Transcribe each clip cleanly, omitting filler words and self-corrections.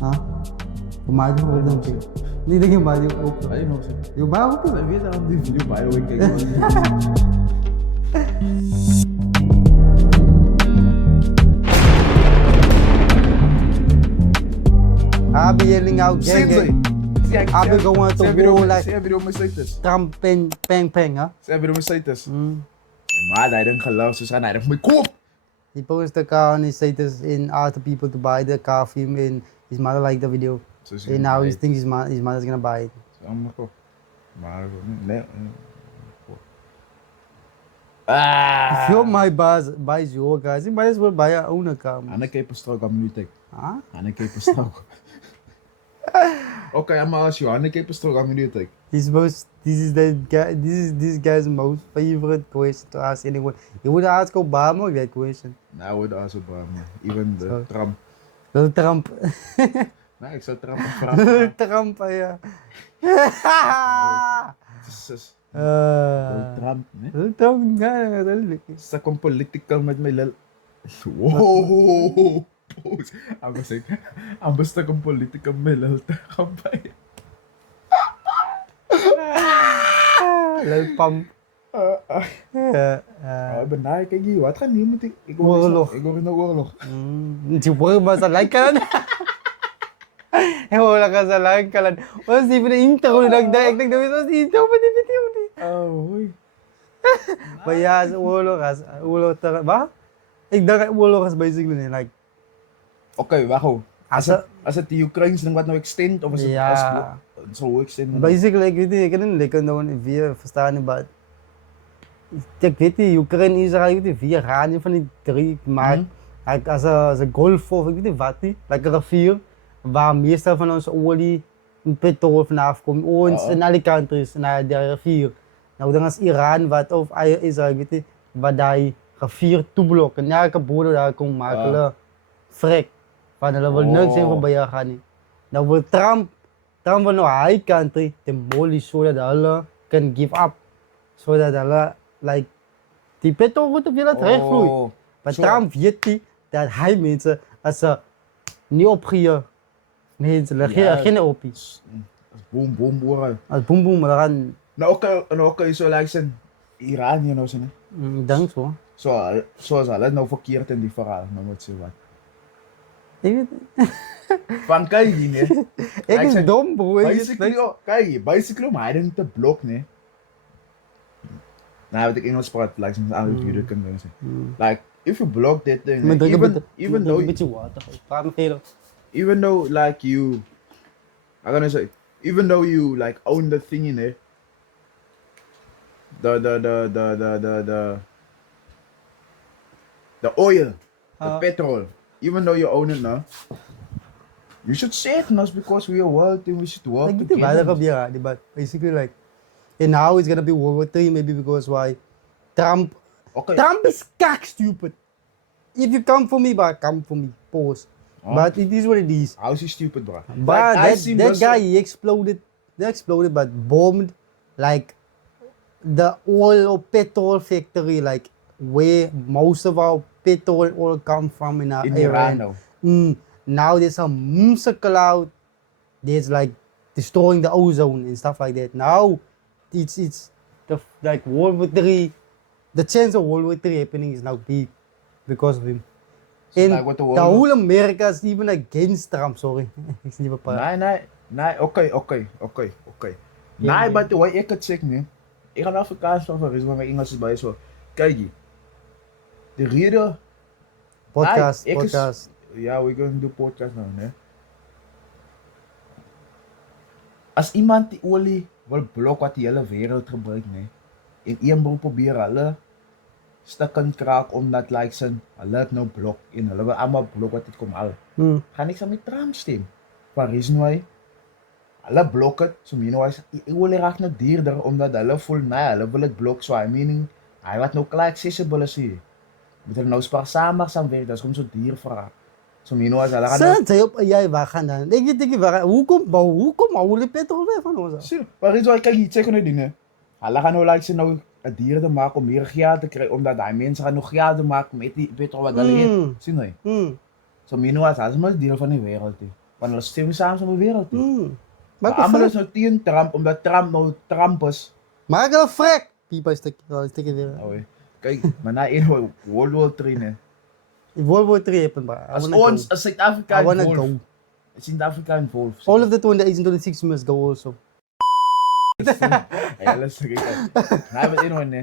Ha? Kumain ko ng cake. Hindi na yung bali ko. Ayun ako. Yung bago ko. Sabi na lang din yung bioweek kayo. I be yelling out gang gang. I be going to war like Zeg je mijn status? Trump peng peng, huh? Zeg je mijn status? Maar hij denkt geloof, ze zijn eigenlijk mijn kop. He posted the car on his status and asked the people to buy the car for him and his mother liked the video. And now he thinks his mother's gonna buy it. Allemaal kop. Maar nee. If your my boss buys your car, he might as well buy your own car. Ana keep strook am nu tek. Huh? Ana keep strook. Okay, I'm ask you. Ana keep strook am nu tek. This is this guy's most favorite question to ask anyone. He would ask Obama that question. Nou, I would ask Obama. Even the Trump. Donald Trump. Nee, ik zou Trump vragen. Trump, ja. Donald Trump, ne? Donald Trump, ja, natuurlijk. Sa kung political met may lal. Wow! Ang basta kung political may lal Trump pa yan. Lal pump. Benaar, kijk hier, wat gaat niet met ik Oorlog. Ik hoor in de oorlog. Si Puro ba sa like ka lang? Wala ka sa like ka lang. Wala si Puro intro na nagdaig nagdawin si intro pa ni video ni. Oh, hoi. Baya sa ulo ta ba? Igda ulo kas basically ni like. Oké, wacht. Asa Als het de Ukraines dan wat nou extend of is het Ja. zo extend? basically ek weet nie, ek kan nie lekker nou in weer verstaan nie, but ek weet nie, Ukraine Israel weet nie, vier gaan nie van die drie maar as a golf of ek weet nie wat nie, like 'n rivier waar meeste van ons olie en petrol vanaf kom. Ons in alle countries na die rivier. Nou dan as Iran wat of Israel weet nie, wat daai rivier toeblok en elke boer daar kom maak hulle vrek. Van hulle wil niks in verby gaan nie. Nou wil Trump wil nou hy country demolish sodat hulle can give up. Sodat hulle like die petrol moet op julle terugvloei. Maar Trump weet nie dat hy mense as 'n nie opgee mense hulle geen oppies. Boom, boom, boeren. As boom boom hulle gaan Nou oké, zo lijkt zijn Iranië nou zijn. dink so. Zoals hulle nou verkeerd in die verhaal, nou moet ze wat. Ek weet Van kijk die ne. ek is dom bro. Basically maar hij denkt te blok ne. Nou wat ik Engels praat, like some andere video kan doen. Like if you block that thing, even though beetje water. Praat met hele. even though like you, I'm gonna say, even though you like own the thing in it, the oil, the petrol, even though you own it now, you should say it now because we are world and we should work Like itu bala ka biya, di ba? Basically like, and now it's gonna be World War III maybe because why? Trump is cock stupid. If you come for me, but come for me. Pause. But it is what it is. How is he stupid, bro? But that guy he exploded, but bombed like the oil or petrol factory, like where most of our petrol and oil come from in Iran. now. Now there's some cloud that's like destroying the ozone and stuff like that. Now it's the like World War III, the chance of World War III happening is now big because of him. And like what the the whole America is even against Trump, sorry. Ik zie niet wat. Nee, oké. Nee, maar hoe ik het zeg nu, ik ga Afrikaans van is maar mijn Engels is bij zo. Kijk je, de reden. Podcast. Ja, we gaan doen podcast nou, ne? Als iemand die olie wil blok wat die hele wereld gebruikt, ne? En één wil proberen hulle stukken kraak omdat like zijn, hulle het nou blok en hulle wil allemaal blok wat dit kom al. Gaan ik saam met Trump stem. Van reason why hulle blok het, so meaning why olie raak nou duurder omdat hulle voel nee, hulle wil het blok so I meaning hy wat nou klaar accessible is hier. Moet hulle nou spaarsamer saamwerk, dat is gewoon so duur vir haar. So meaning why hulle gaan Sê jy op jy waar gaan dan? Ek weet waar hoekom olie petrol weg van ons? Sien, maar reason why kyk hier, check nou dinge. Hulle gaan nou like sy nou 'n dier te maak om meer geld te kry omdat daai mense gaan nog geld te maak met die petrol wat hulle het. Sien jy? So minuut, dat is maar deel van die wereld. Want hulle stem saam met die wereld. Maar ik Allemaal ben is nou tegen Trump, omdat Trump nou Trump is. Maar ik ben frek! Pipa is stikken weer. Oh, kijk, maar na één World War 3, hè. World War 3 happened, bro. Als Zuid-Afrika I wanna involved. go. Zuid-Afrika involved. All of the 2026 must go also. Ja, luister, kijk. Nou, met één hè.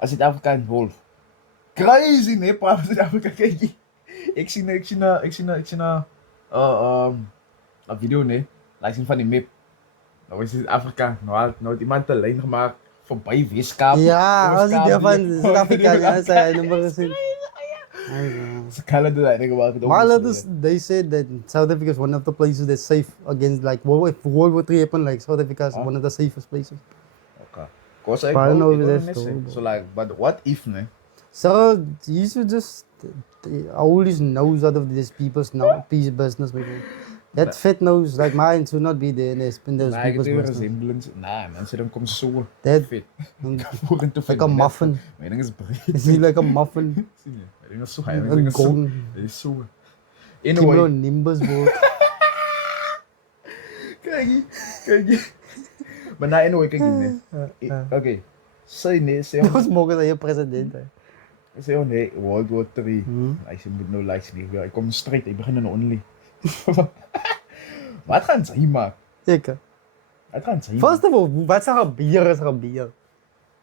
Als Zuid-Afrika involved. Crazy, nee, praat Zuid-Afrika, kijk. Ik zie een video, nee. Laat zien van die map. Nou is Zuid-Afrika, nou had iemand een lijn gemaakt voorbij Weskaap. Ja, als ik van Zuid-Afrika, ja, zei nummer gezien. Ze kallen de lijn gemaakt. Maar they said that South Africa is one of the places that's safe against like World War 3 happened, like South Africa is one of the safest places. Okay. Cause I don't know if that's that's true. so like, but what if, ne? So you should just all these knows out of these people's peace business people. That fat nose like mine should not be there in those Nee, people's ik heb business. resemblance. Nee, mensen dan komen zo That fit. Voor te like a muffin. Mijn ding is breed. Is he like a muffin? Zie je? Mijn ding is zo A high. golden Het is zo. Kimlo Anyway. Nimbus boat. Kijk je. Maar nee, anyway, kijk je. Oké. Say nee, say Dat was morgen dat je president. Say nee, World War 3. Als je moet nou likes niet weer. Ik kom straight, ik begin in only. Wat gaan ze hier maken? Ik. Wat gaan ze hier First of all, wat is er gebeur?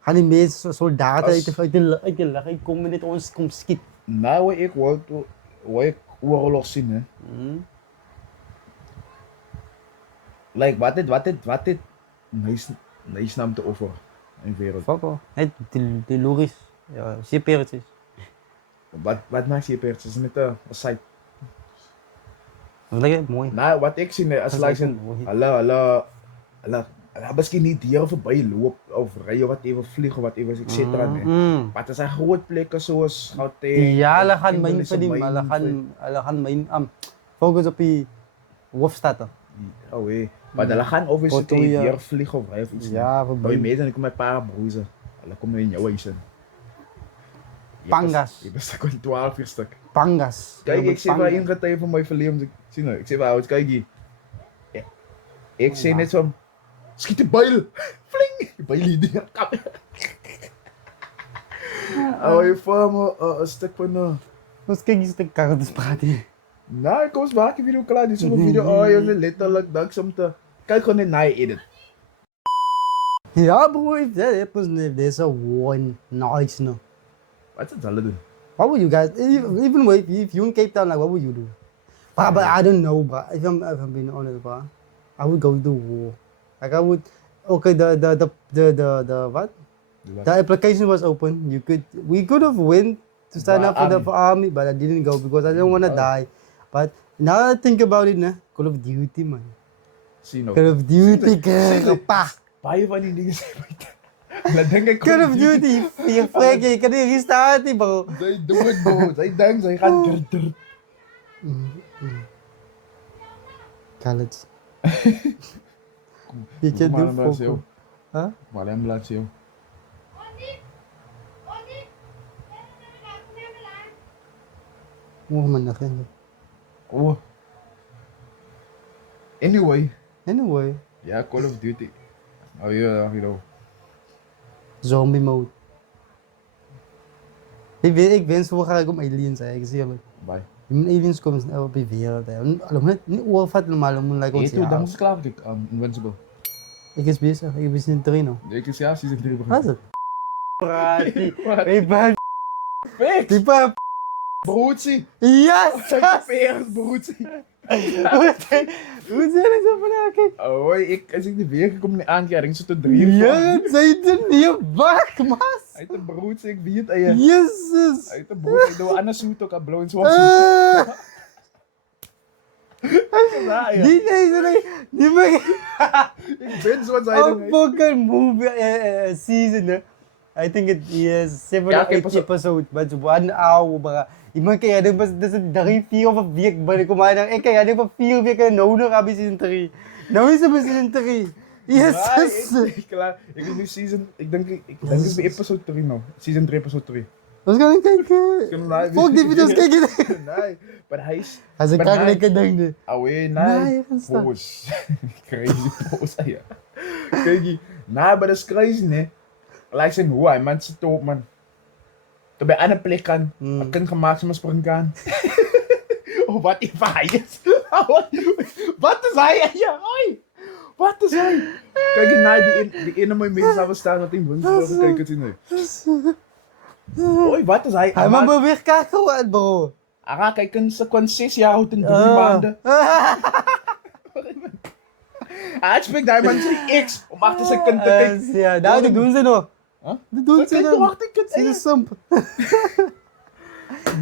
Gaan die meeste soldaten uit de lucht komen dit ons kom skiet? Nou, ik wou ik oorlog zien, hè. Like, wat dit nice naam te over in de wereld. Fuck off. Het de logisch. Ja, zeepeertjes. Wat maakt je peertjes? Is net een site. Dat lijkt mooi. Nou, wat ik zie, als Dat is like, mooi. misschien niet dieren voorbij lopen of rijden, wat even vliegen, wat even, et cetera. Maar er zijn grote plekken zoals Gauteng. Ja, hulle gaan myn vir die, hulle gaan myn focus op die hoofdstad. Oh hé, maar hulle gaan obviously Pretoria. dier vliegen of rijden of iets. Ja, Nou, je verby. meet en ik kom met een paar broezen. Hulle komen in jouw huis in. Pangas. Je bent gewoon 12 uur stuk. Pangas. Kijk, ik zie wel één tijd van mijn verleden. Zie nou, ik zie wel oud, kijk hier. Ik zie net zo. Schiet de bijl! Fling! Die bijl die dingen. Oh, je voor me een stuk van. Ons kyk hier stuk karre te praat hier. Nou, ik kom eens maken video klaar. Die is een video. Oh, je bent letterlijk dankzij om te. Kijk gewoon in naar je edit. Ja, bro, if that happens, if there's a war in nice, no. Wat is het alle doen? What would you guys, even if you in Cape Town, like, what would you do? But I don't know, bro. If I'm being honest, bro, I would go to war. Like, I would, okay, the what? The application was open. We could have went to sign up for the army, but I didn't go because I didn't want to die. But now I think about it, Call of Duty, man. Zie nou. Call of Duty, pa. Baie van die dingen zijn buiten. Dan denk ik. Call of Duty, je vrek, je kan niet restarten, bro. Zij doen het, bro. Zij denken, zij gaan drrrr. College. Je kan doen fokken. Huh? Maar hem laat zien. Oh, man, dat ging. Oh. Anyway. Ja, Call of Duty. Oh ja, you know. Zombie mode. Ik wens zo graag om aliens eigenlijk, eerlijk. Bye. Je moet aliens komen snel op de wereld. Niet oorvatten, maar om like ons Dan is klaar met Invincible. Ik is bezig, ik ben in trainen. Ik is ja, season 3 Wat is het? Praat, ik ben Fix! die pa. Broodsie! Yes! Peers, broodsie! Hoe zijn het zo vandaag? Oh, als ik de weer kom niet aan, ik zit er 3 Ja, zijn er niet bak, mas! Uit de broodsie, ik weet het, ja. Jezus! Uit de broodsie, ik doe anders zoet ook aan blauw en zwart. Die mag Ik ben zo a zijde. fucking movie season. I think it is 7 Ja, or 8 episodes, but 1 hour. Baka. Iman kaya din ba sa 3-4 of a week ba kumain ng kaya din pa 4 week no no kabi season 3. No is ba season 3? Yes. Klaar. Ik is nu season, ik denk het is bij episode 3 nou. Season 3 episode 3. Was gaan kijken? Fuck die video's kijken. Nee, maar hij is... Hij zei, Maar kijk hij- lekker dingen. Away, Nee, nee. je gaat staan. Pose. Crazy pose, ja. Kijk je. Nee, maar dat is crazy, nee. Like zijn hoe hij man zit op, man. Toen bij andere plek kan, een kind gemaakt zijn spring kan. Oh, wat is hij is? Wat is hij? Ja, hoi. Wat is hij? Kijk je naar die ene mooie mensen samen staan met die woensdag. Kijk het nu. Hoi, wat is hij? Hij mag me weer kijken wat, bro. Ara, kijk een seconde 6 jaar oud in 3 maanden. Hij spreekt daar man zijn X om achter zijn kind te kijken. Ja, nou, dat doen ze nog. Huh? Dat doen ze Kijk, nog. wacht, ik het Ze is samp.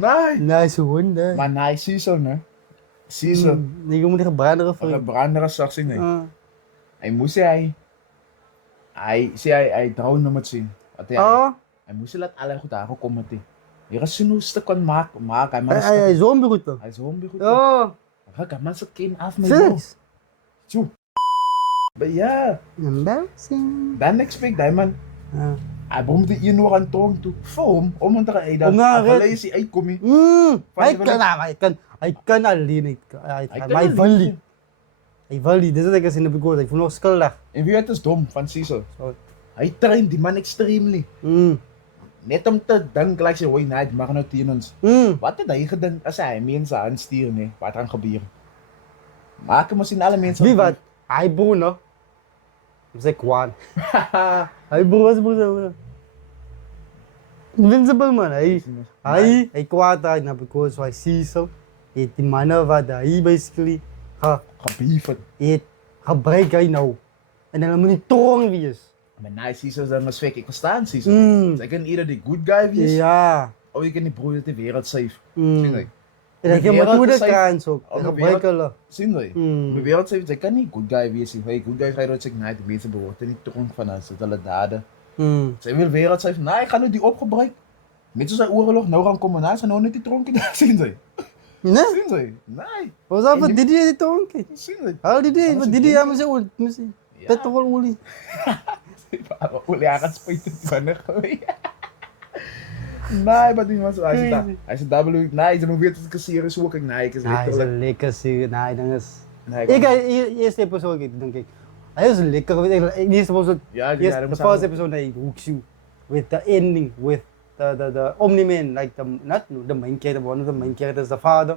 Nee. Nice hond, hè. Maar nee, zie zo, ne? Zie zo. Nee, je moet echt branderen Een voor. brander zag ze niet. Hij moest hij drone met zien. Hij moest laat alle goed aangekomen met die. Hier is zo'n stuk kan maken, hij maar Hij is zo'n beroerte. hij is zo'n goed. Ja, Hij kan mensen geen af met jou. serieus. Tjoe. Maar ja, Embarrassing. dan expect hij man. Ja. Hij begon de een nog aan tong toe. Voor om een draai dan. Om naar Hij het- lees hij uitkomen. Hij kan alleen niet. Hij kan wil alleen niet. Hij wil niet. Dit is wat ik in de begonnen. Ik voel nog schuldig. En wie het is dom van Cecil. Sorry. Hij traint die man extremely. Net om te denken, like, hoi, nee, die mag nou tegen ons. Wat het hij gedink als hij mensen aansturen, nee, wat er gebeuren? Maak hem misschien alle mensen. Wie wat? Hij broer nog. Dat is ik waan. Hij broer was broer. Invincible man. Hij kwaad uit naar because hij ziet zo. Die mannen wat hij basically Gebiefd. gebruik hij nou. En dan moet hij tong wees. Maar nee, Cecil is dan een zwek. Ik verstaan Cecil. Zij kan ieder die good guy wees. Ja. Of je kan die broer de wereld save. Mm. Zien wij? En dan je maar de kans ook. Om de Gebruik wereld- hulle. Zien wij? De wereld save, zij kan niet good guy wees. Hey, good guy ga je nooit zeggen, nee, die mensen behoort niet tronk van ons. Dat hulle daden. Zij wil wereld save. Nee, ik ga nu die opgebruiken. Net zoals hij oorlog, nou gaan komen na, zijn nou net die tronken daar. Zien zij? Nee? Zien zij? Nee. Wat is dat En voor die- Didi die tong? Zien zij? Haal die Alles wat is Didi ding. hebben ze misschien. Ja. Petrololie. Olie aan spijten van de gooi. Nee, maar die was hij is W. Nee, ze moet weer tot de serieus zoeken. Nee, ik is Ja, hij is letterlijk. een lekker serie. Nee, dan is... Nee, Ik ga eerste episode kijken, denk ik. Hij is lekker. De eerste episode, ja, de first episode, hij hooks you. With the ending, with the Omni-Man, like not the main character, one of the main characters, the father.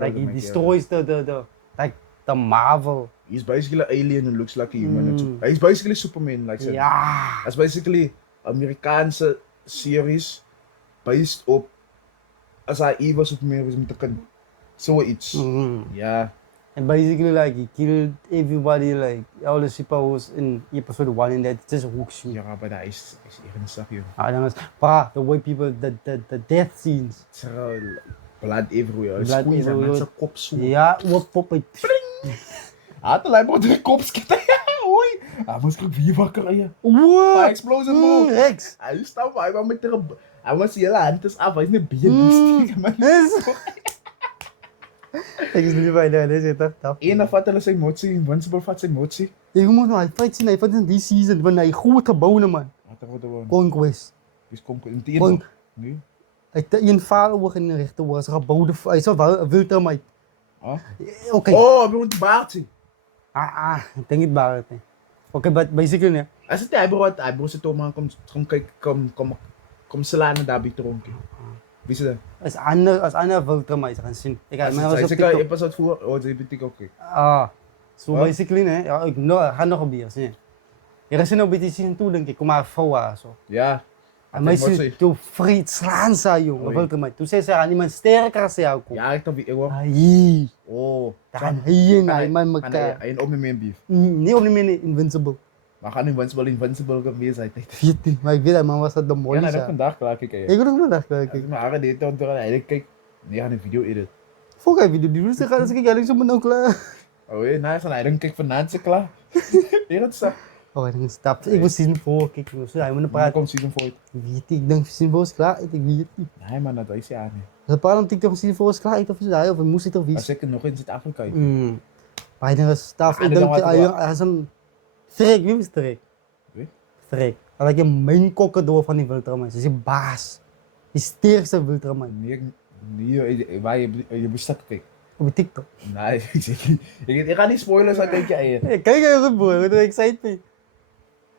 Like he destroys the Marvel. He's basically an alien and looks like a human. He's basically Superman, like said. Ja. That's basically Amerikaanse series based op als hij evil Superman was met de kind. Zoiets. Ja. And basically, like he killed everybody, like all the superheroes in episode 1, and that just hooks you. Ja, maar dat is ernstig, joh. Dan is, the way people, the death scenes. It's blood everywhere. Hij Blood spoeit zijn everywhere. mensen kop zo. Ja, pop het. Had alleen maar de kop schieten. Hoi. Hij moest ik wie wakker rijden. Wow. Hij explosive move. Rex. Hij staat bij maar met de... Hij was hele hand is af. Hij is niet binnen. Man. Ik is niet bij de deze toch? Eén vat hulle zijn motie. Invincible vat zijn motie. Je moet nog fight zien, hij fight in die season, wanneer hij goed gebouwen man. Wat er wordt gewoon. Conquest. Dus kom in die Con- nu. Hij te een vader wordt in de rechter was gebouwde, hij is wel wild aan mij. Ah. Oké. Oh, we moeten baard zien. Ik denk niet waar het. Oké, but basically nee. Als het hij broer zit om aan kom kijk kom slaan daar bij dronken. Wie is dat? Als ander wild aan mij gaan zien. Ik ga mij was Hij op zegt TikTok. episode voor. Oh, dat heb ik ook. So Wat? basically nee, ja, ik ga nog gebeuren zien. Er is nou beetje zien toe denk ik, kom maar vrouwen zo. Ja. En mij zien toe vreed slaan zij jongen, wild aan mij. Toen zei ze aan iemand sterker als jou kom. Ja, ik heb weer. Ai. Oh. Dan hier naar man mekaar. Hij op mijn beef. Nee, op niet invincible. Maar gaan Invincible geweest zijn. Weet niet, maar ik weet dat man was dat de Ja, mooie. nou, dat vandaag klaar kijken. Ik wil ook nog dag Als kijken. ik mijn haren deed, dan eigenlijk kijk. Nee, gaan een video edit. Volg hij video die rustig gaat, als ik eigenlijk zo ben ook klaar. Oh, ja, nou, hij dan kijk vanavond ze klaar. Hier het zo. Oh, hij is stap. Ik was season 4, kijk, hij moet Maar praten. komt season 4. Weet ik denk season 4 is klaar, ik weet niet. Nee, man, dat is ja niet. Als een paar op TikTok season 4 is klaar, ik dacht hij of moest ik toch Als wies. ik nog in Zuid-Afrika. Maar hij is staf, Ah, ik dat denk dan wat hij is een Freek, wie is Freek? Wie? Freek. Hij lijkt je main kokken door van die Wilterman, hij is je baas. Die sterkste Ultraman. Waar je bestak gekeken? Op TikTok. Nee, ik ga niet spoilers aan kijken. Kijk even boy, wat excited me.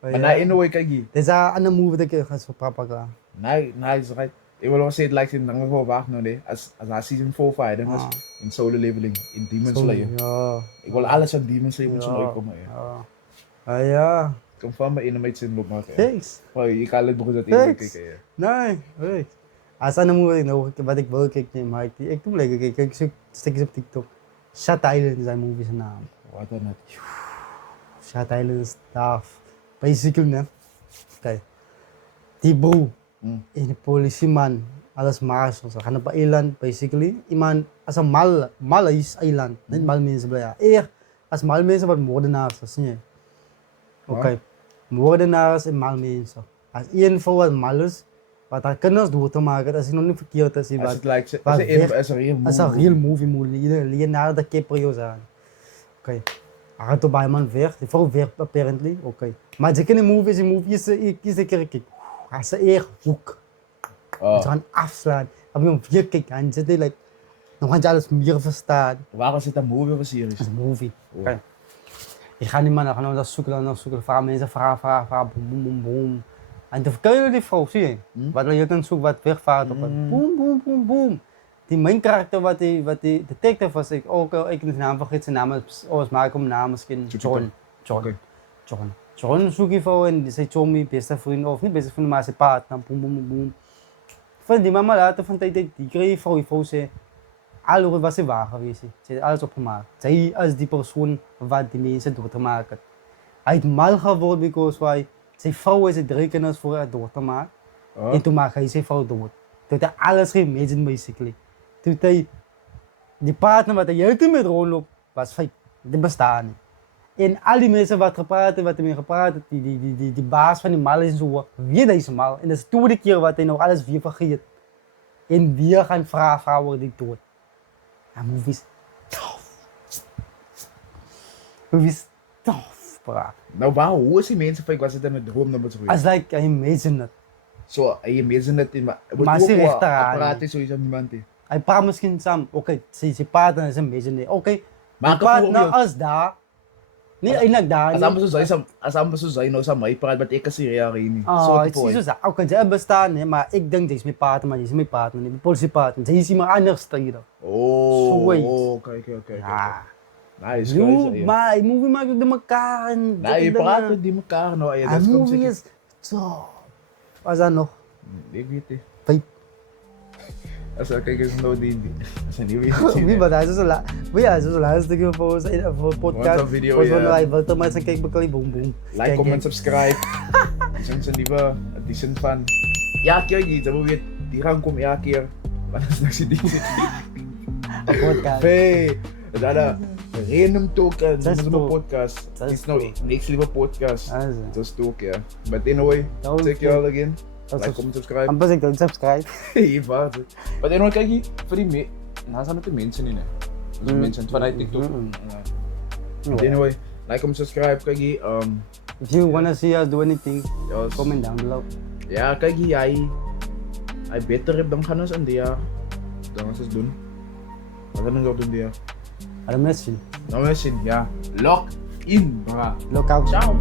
Maar na anyway, kijk hier. Dit is een movie dat ik ga zo papa. Nee, is right. Ik wil wel zeggen, like in lange verwacht nog nee. Als season 4 5 dan was in solo leveling in Demon Slayer. Ja. Ik wil alles aan Demon Slayer moeten uitkomen. Ja. Ja. Kom van mijn innermeid zin loop maken. Thanks. Ik ga het broer dat in kijken. Nee, weet. Als een movie nou wat ik wil kijken, maar ik doe lekker kijken. Ik zoek stukjes op TikTok. Shut Island is zijn movie zijn naam. Wat dan het? Shut Island is tough. Basically, né? Kijk. Die bro. Een politieman. Alles marshal. Ze gaan op een eiland, basically. Iemand als een Malais eiland. Niet mal mensen blijven. Als mal mensen wat moordenaars. Zie je? Oké. Moordenaars en mal mensen. Als één voor wat mal is, wat haar kinders dood te maken, dat is nog niet verkeerd. Als het lijkt, als een real movie. Leonardo DiCaprio zijn. Oké. Hij gaat op bij man weg. Die vrouw weg, apparently. Oké. Maar ze kunnen movie is een keer kijken. Als ze echt hoek. Ze gaan afslaan. Heb je hem weer kijken en zit hij like, dan gaan ze alles meer verstaan. Waar is het een movie of een series? Het is een movie. Oké. Ik ga niet meer naar gaan zoeken, vragen mensen, vragen, boom. En dan kan je die vrouw, zie je? Wat je kan zoeken, wat wegvaart op het boom. Die main karakter wat die detective was, ik de naam vergeet zijn naam, is maken om naam misschien John zoek je voor en zijn Tommy, beste vriend of niet beste vriend, maar zijn partner, boom. Van die mama later van tijd, die kreeg vrouw zei, alles was ze waar geweest, ze heeft alles opgemaakt. Zij als die persoon wat die mensen dood te maken. Hij is mal geworden because zijn vrouw is 3 kinders voor haar dood te maken. En toen maakte hij zijn vrouw dood. Toen hij alles geïmagined basically. Toen hij die partner wat hij juist met rondloopt, was fake. Die bestaan niet. En al die mensen wat ermee gepraat, die baas van die mal is en zo, wie deze mal. En dat is de tweede keer wat hij nog alles weer vergeet. En weer gaan vragen worden die dood. Ja, movie is tof, bra. Nou, hoe is die mensen fake? Was het dan een droom dat het zo is? Als like, I imagine it. Zo, I imagine it in, maar ze recht eraan. Praat is sowieso niemand. Hij praat misschien samen, oké, zijn partner is een beetje, oké. Maar partner als daar. Nee, eigenlijk daar. Als allemaal zo zijn, nou, mij praat, maar ik kan serieus niet. Het is zo zo. Oké, ze bestaan, nee, maar ik denk, dit is mijn partner, maar dit is mijn partner, niet mijn politiepartner. Ze is iemand anders strijden. Kijk. Ja. Nice, maar die movie maakt door elkaar en... Nee, je praat met die elkaar nou. Die movie is zo. Wat is dat nog? Ik weet het. Pijp. Als we kijken, is nou die. Als een nieuwe Wie wat hij is zo luisteren voor podcast. Een video, ja. Hij wil toch maar eens kijken, boom. Like, comment, subscribe. Die zijn nieuwe edition van. Ja, kijk niet, dan weet die gaan komen elke keer. Maar dat is nog zo'n ding. Podcast. Hey, dat is random talk en dat is mijn podcast. Het is nou niks liever podcast. Dat is talk, ja. But anyway, take you all again. Like, comment, subscribe. Amper ik dan subscribe. Hey, wat? But anyway, kijk hier, voor die staan met de mensen in, hè. Dus mensen vanuit TikTok. But anyway, like, comment, subscribe, kijk hier. If you wanna see us do anything, comment down below. Ja, kijk hier, hij beter heeft dan gaan we aan dia. Dan gaan we het doen. Wat gaan we nog doen dia? Ada mesin. Dan gaan we zien, ja. Lock in, bra. Look out. Ciao.